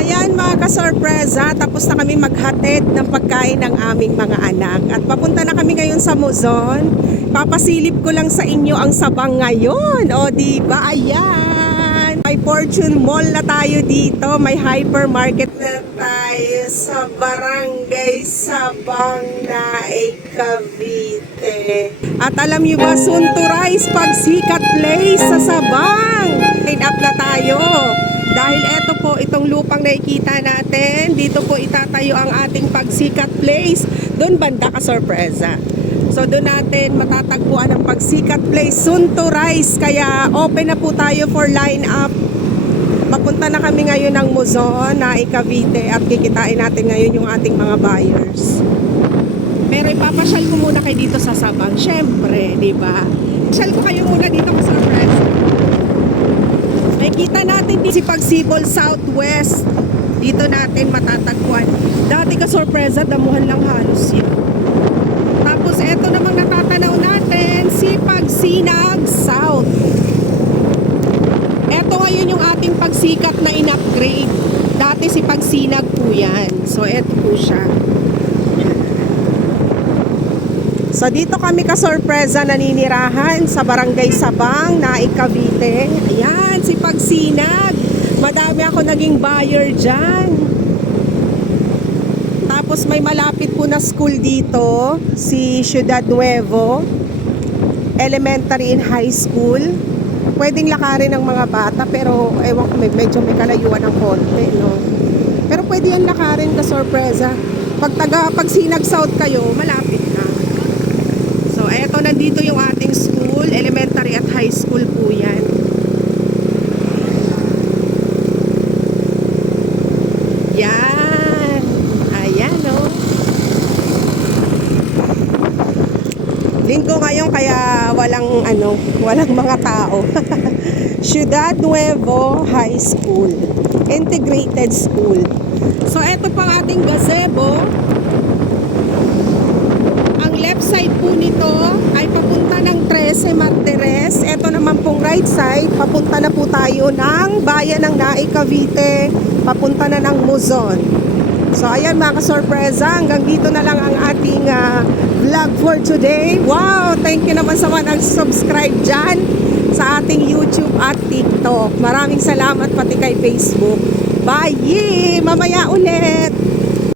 Ayan mga kasorpresa, tapos na kami maghatid ng pagkain ng aming mga anak. At papunta na kami ngayon sa Muzon. Papasilip ko lang sa inyo ang sabang ngayon. O diba, ayan. May Fortune Mall na tayo dito. May hypermarket na tayo sa Barangay Sabang Naik, Cavite. At alam nyo ba, soon to rise Pagsikat Place sa Sabang. Line up na tayo. Dahil eto po, itong lupang nakikita natin, dito po itatayo ang ating Pagsikat Place. Doon banda ka sorpresa. So doon natin matatagpuan ang Pagsikat Place, soon to rise. Kaya open na po tayo for line up. Papunta na kami ngayon ng Muzon, Naik, Cavite, at kikitain natin ngayon yung ating mga buyers. Pero ipapasyal ko muna kayo dito sa Sabang. Syempre, di ba? Pasyal ko kayo muna dito sa sorpresa. Nakikita natin si Pagsibol Southwest. Dito natin matatagpuan. Dati ka sorpresa, damuhan lang halos yan. Tapos eto namang natatanaw natin, si Pagsinag South. Eto ngayon yung ating Pagsikat na in-upgrade. Dati si Pagsinag po yan. So eto po siya. So dito kami ka-sorpresa naninirahan sa Barangay Sabang, Naik, Cavite. Ayan, si Pagsinag. Madami ako naging buyer dyan. Tapos may malapit po na school dito, si Ciudad Nuevo, elementary and high school. Pwedeng lakarin ng mga bata, pero ewan ko, medyo may kalayuan ng konti, no? Pero pwede yan lakarin ka-sorpresa. Pag Pagsinag South kayo, malapit na. So, eto nandito yung ating school, elementary at high school po yan. Yan. Ayan, no? Linggo ngayon kaya walang mga tao. Ciudad Nuevo High School. Integrated School. So, eto pang ating gazebo. Left side po nito ay papunta ng 13 Martires. Ito naman pong right side, papunta na po tayo ng bayan ng Naik, Cavite, papunta na ng Muzon. So ayan mga kasorpresa, hanggang dito na lang ang ating vlog for today. Wow, thank you naman sa mga nag-subscribe dyan sa ating YouTube at TikTok. Maraming salamat pati kay Facebook. Bye! Mamaya ulit!